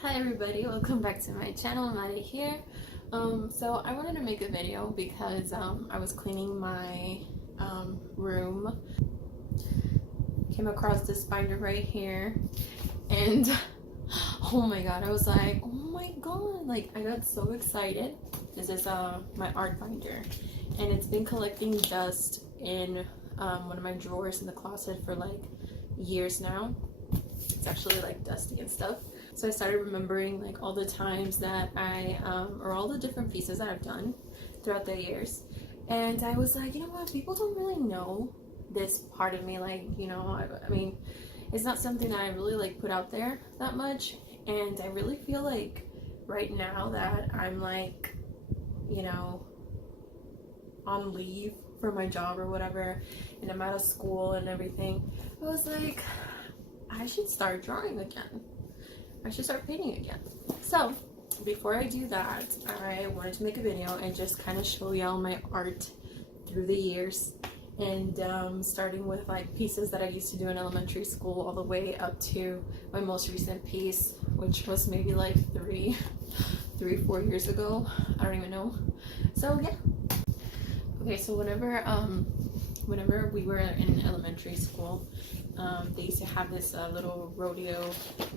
Hi everybody, welcome back to my channel. Maddie here. So I wanted to make a video because I was cleaning my room, came across this binder right here, and oh my god, I was like, oh my god, like I got so excited. This is my art binder, and it's been collecting dust in one of my drawers in the closet for like years now. It's actually like dusty and stuff. So I started remembering like all the times that I or all the different pieces that I've done throughout the years, and I was like, you know what, people don't really know this part of me. Like, you know, I mean, it's not something that I really like put out there that much, and I really feel like right now that I'm like, you know, on leave for my job or whatever, and I'm out of school and everything, I was like, I should start drawing again. I should start painting again. So before I do that, I wanted to make a video and just kind of show y'all my art through the years, and starting with like pieces that I used to do in elementary school all the way up to my most recent piece, which was maybe like 4 years ago. I don't even know. So yeah. Okay, so whenever we were in elementary school, they used to have this little rodeo,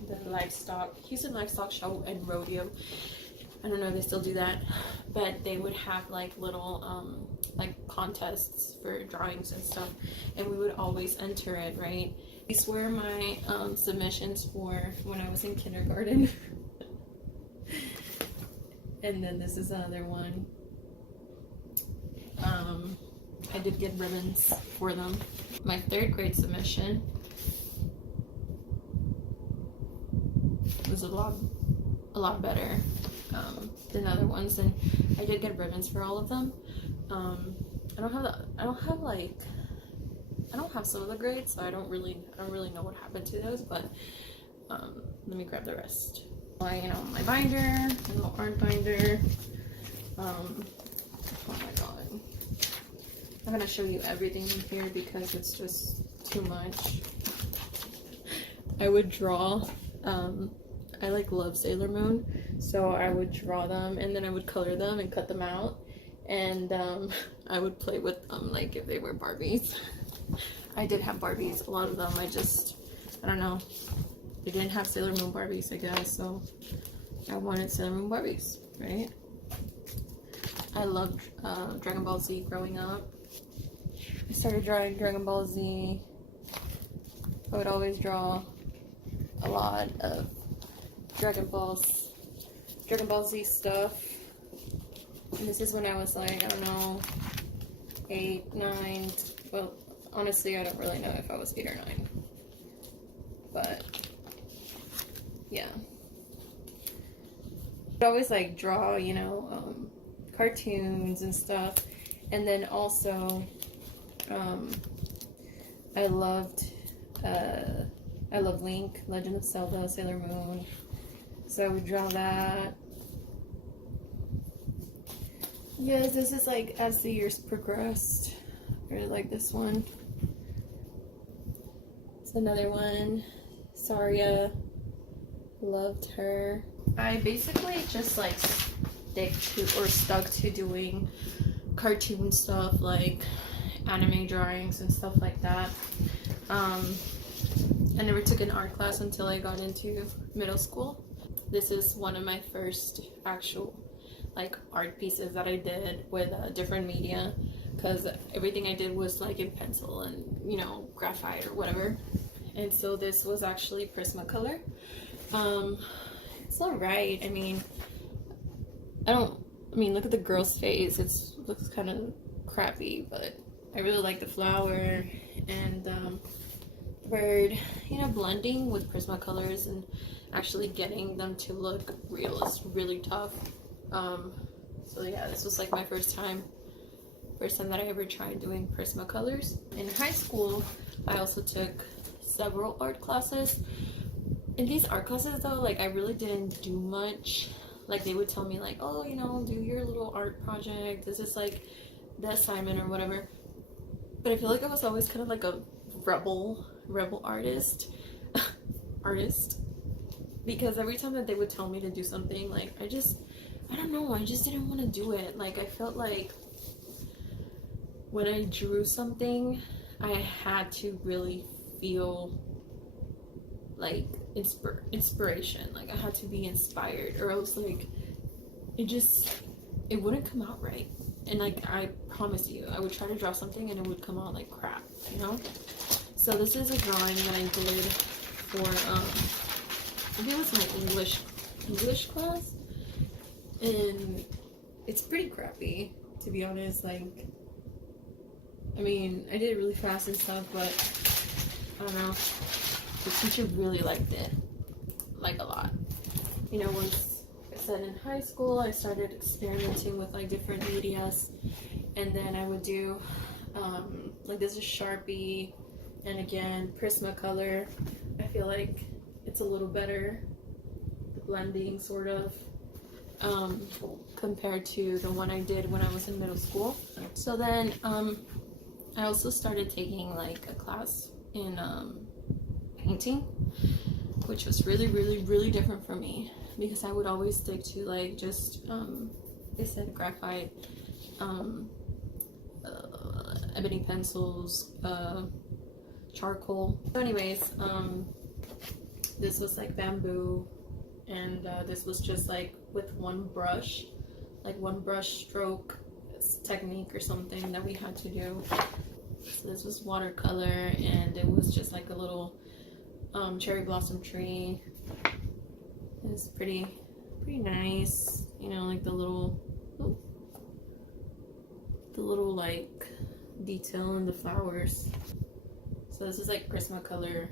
the livestock, Houston Livestock Show and Rodeo. I don't know if they still do that, but they would have like little like contests for drawings and stuff, and we would always enter it, right? These were my submissions for when I was in kindergarten. And then this is another one. I did get ribbons for them. My 3rd grade submission was a lot better than other ones, and I did get ribbons for all of them. I don't have some of the grades, so I don't really know what happened to those, but let me grab the rest. My binder, my little art binder. Oh my god, I'm gonna show you everything in here because it's just too much. I would draw, I like love Sailor Moon, so I would draw them and then I would color them and cut them out, and I would play with them like if they were Barbies. I did have Barbies, a lot of them. I don't know, they didn't have Sailor Moon Barbies, I guess, so I wanted Sailor Moon Barbies, right? I loved Dragon Ball Z growing up. I started drawing Dragon Ball Z. I would always draw a lot of Dragon Ball Z stuff. And this is when I was like, I don't know, 8, 9. Well, honestly, I don't really know if I was 8 or 9. But yeah, I'd always like draw, you know, cartoons and stuff. And then also I loved Link, Legend of Zelda, Sailor Moon, so I would draw that. Yes, this is like as the years progressed. I really like this one. It's another one, Saria, loved her. I basically just like stuck to doing cartoon stuff, like anime drawings and stuff like that. I never took an art class until I got into middle school. This is one of my first actual like art pieces that I did with different media, because everything I did was like in pencil and, you know, graphite or whatever. And so this was actually Prismacolor. It's alright. I mean, look at the girl's face. It looks kind of crappy, but I really like the flower and bird. You know, blending with Prismacolors and actually getting them to look real is really tough. So yeah, this was like my first time that I ever tried doing Prismacolors. In high school, I also took several art classes. In these art classes though, like I really didn't do much. Like they would tell me like, oh, you know, do your little art project. This is like the assignment or whatever. But I feel like I was always kind of like a rebel artist. because every time that they would tell me to do something, like I don't know, I just didn't want to do it. Like I felt like when I drew something, I had to really feel like inspiration. Like I had to be inspired, or else like it wouldn't come out right. And like I promise you, I would try to draw something and it would come out like crap, you know? So this is a drawing that I did for I think it was my English class, and it's pretty crappy, to be honest. Like, I mean, I did it really fast and stuff, but I don't know, the teacher really liked it, like a lot. You know, once I said in high school, I started experimenting with like different medias, and then I would do like this is Sharpie, and again Prismacolor. I feel like it's a little better, the blending sort of, compared to the one I did when I was in middle school. So then I also started taking like a class in painting, which was really different for me, because I would always stick to like just they said graphite, ebony pencils, charcoal. So anyways, this was like bamboo, and this was just like with one brush, like one brush stroke technique or something that we had to do. So this was watercolor, and it was just like a little cherry blossom tree. It's pretty nice, you know, like the little like detail in the flowers. So this is like Prismacolor.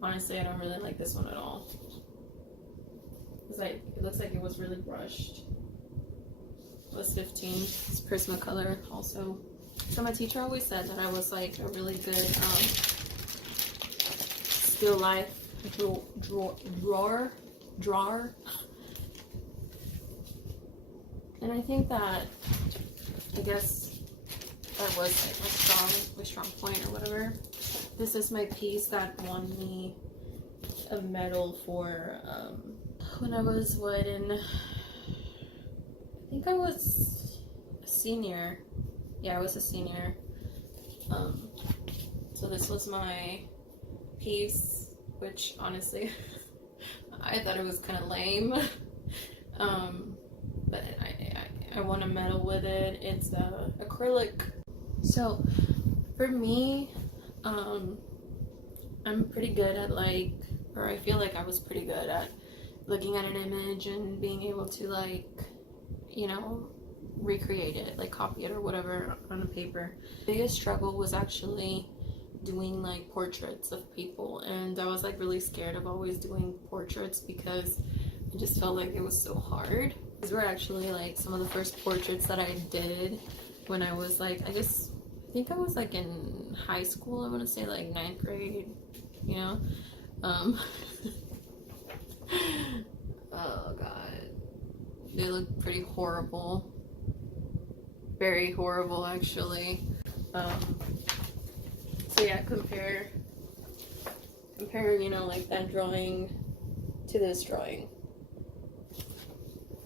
Honestly, I don't really like this one at all. It's like, it looks like it was really brushed. It was 15. It's Prismacolor also. So my teacher always said that I was like a really good still life drawer. And I think that, I guess that was like my strong point or whatever. This is my piece that won me a medal for when I was I think I was a senior. Yeah, I was a senior. So this was my piece, which honestly I thought it was kind of lame. But I won a medal with it. It's acrylic. So for me, I'm pretty good at like, or I feel like I was pretty good at looking at an image and being able to like, you know, recreate it, like copy it or whatever on a paper. The biggest struggle was actually doing like portraits of people, and I was like really scared of always doing portraits because I just felt like it was so hard. These were actually like some of the first portraits that I did when I was like, I think I was like in high school. I want to say like 9th grade, you know. Oh god, they look pretty horrible, very horrible actually. So yeah, compare, you know, like that drawing to this drawing.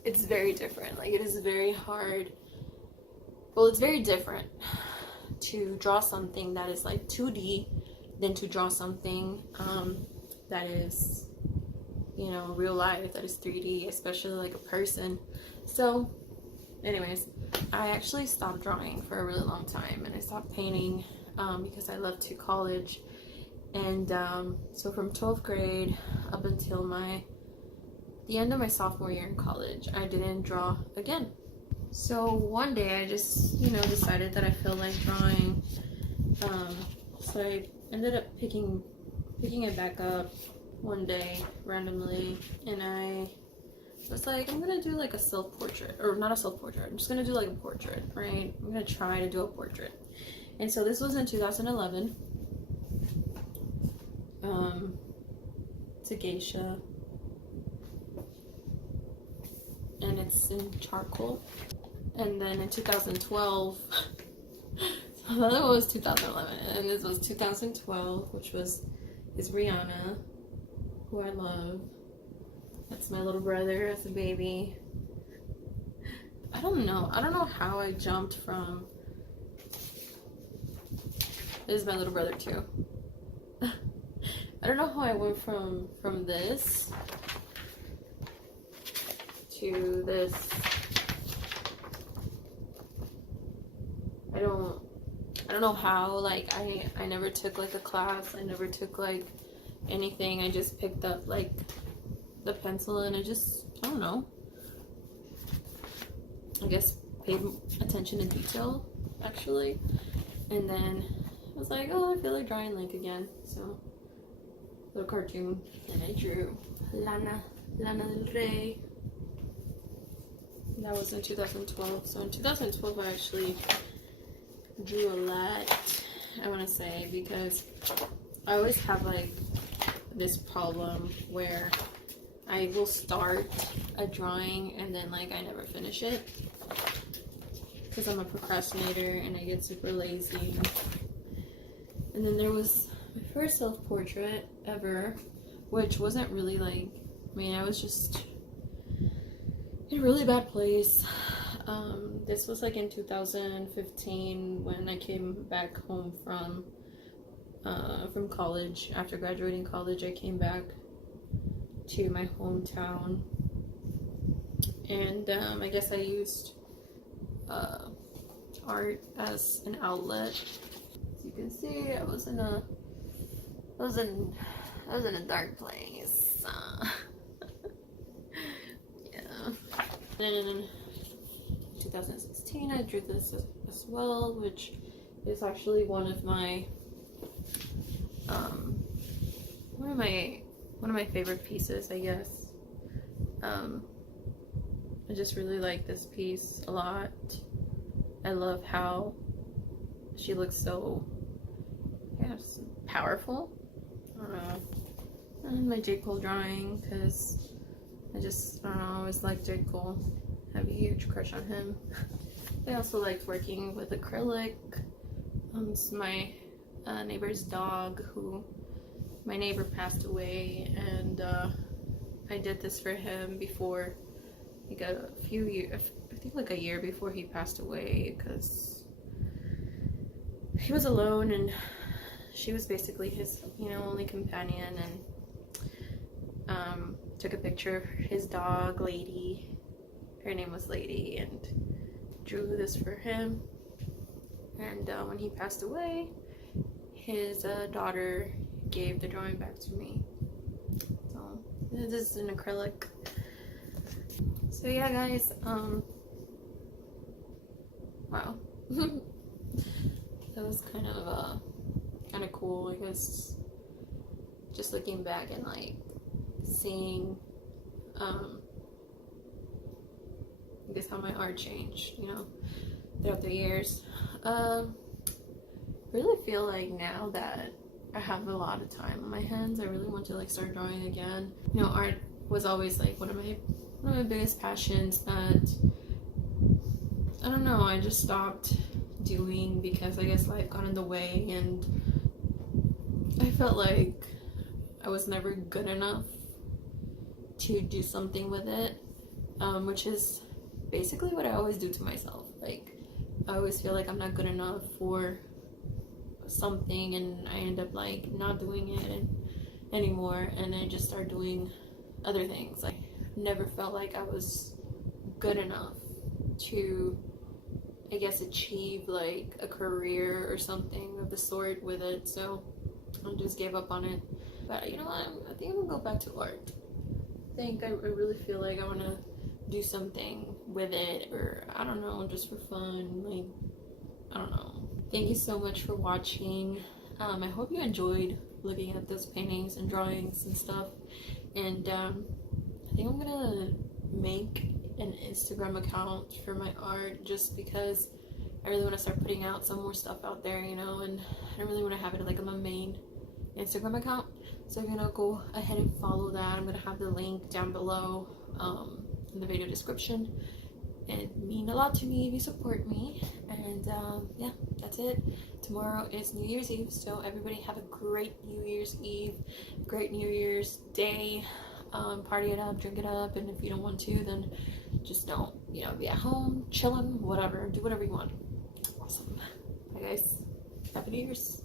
It's very different. Like, it is very hard. Well, it's very different to draw something that is like 2D than to draw something that is, you know, real life, that is 3D, especially like a person. So anyways, I actually stopped drawing for a really long time, and I stopped painting because I left to college. And so from 12th grade up until the end of my sophomore year in college, I didn't draw again. So one day I just, you know, decided that I felt like drawing. So I ended up picking it back up one day randomly, and I was like, I'm gonna do like a self-portrait, or not a self-portrait, I'm just gonna do like a portrait, right? I'm gonna try to do a portrait. And so this was in 2011. It's a geisha, and it's in charcoal. And then in 2012, so that was 2011, and this was 2012, which is Rihanna. who I love. That's my little brother as a baby. I don't know how I jumped from, this is my little brother too. I don't know how I went from this to this. I don't know how. Like I never took like a class. I never took like anything. I just picked up like the pencil and I don't know. I guess paid attention to detail actually. And then I was like, oh, I feel like drawing Link again. So little cartoon, and I drew Lana Del Rey. That was in 2012. So in 2012 I actually drew a lot, I want to say, because I always have like this problem where I will start a drawing and then like I never finish it because I'm a procrastinator and I get super lazy. And then there was my first self-portrait ever, which wasn't really like, I mean, I was just in a really bad place. This was like in 2015 when I came back home from college. After graduating college, I came back to my hometown, and I guess I used art as an outlet. As you can see, I was in a dark place. Yeah. Then 2016 I drew this as well, which is actually one of my favorite pieces, I guess. I just really like this piece a lot. I love how she looks so, yes, powerful. I don't know. And my J. Cole drawing, because I don't know, I always liked J. Cole. I have a huge crush on him. I also liked working with acrylic. It's my neighbor's dog, who my neighbor passed away, and I did this for him before, like a few years, I think like a year before he passed away, because he was alone and she was basically his, only companion, and took a picture of his dog, Lady. Her name was Lady, and drew this for him. And when he passed away, his daughter gave the drawing back to me. So this is an acrylic. So yeah, guys, wow. That was kind of cool, I guess, just looking back and like seeing I guess how my art changed, throughout the years. Really feel like now that I have a lot of time on my hands, I really want to like start drawing again. Art was always like one of my biggest passions that, I don't know, I just stopped doing because I guess life got in the way, and I felt like I was never good enough to do something with it, which is basically what I always do to myself. Like, I always feel like I'm not good enough for something, and I end up like not doing it anymore, and I just start doing other things. Like, never felt like I was good enough to, I guess, achieve like a career or something of the sort with it, so I just gave up on it. But you know what, I think I'm gonna go back to art. I really feel like I want to do something with it, or I don't know, just for fun. Like, I don't know. Thank you so much for watching. I hope you enjoyed looking at those paintings and drawings and stuff, and I think I'm gonna make an Instagram account for my art, just because I really want to start putting out some more stuff out there, and I really want to have it like on my main Instagram account. So if you're gonna go ahead and follow that, I'm gonna have the link down below in the video description. It'd mean a lot to me if you support me. And yeah, that's it. tomorrow is New Year's Eve, so everybody have a great New Year's Eve, great New Year's Day. Party it up, drink it up, and if you don't want to, then just don't, you know, be at home, chilling, whatever, do whatever you want. Awesome. Bye guys. Happy New Year's.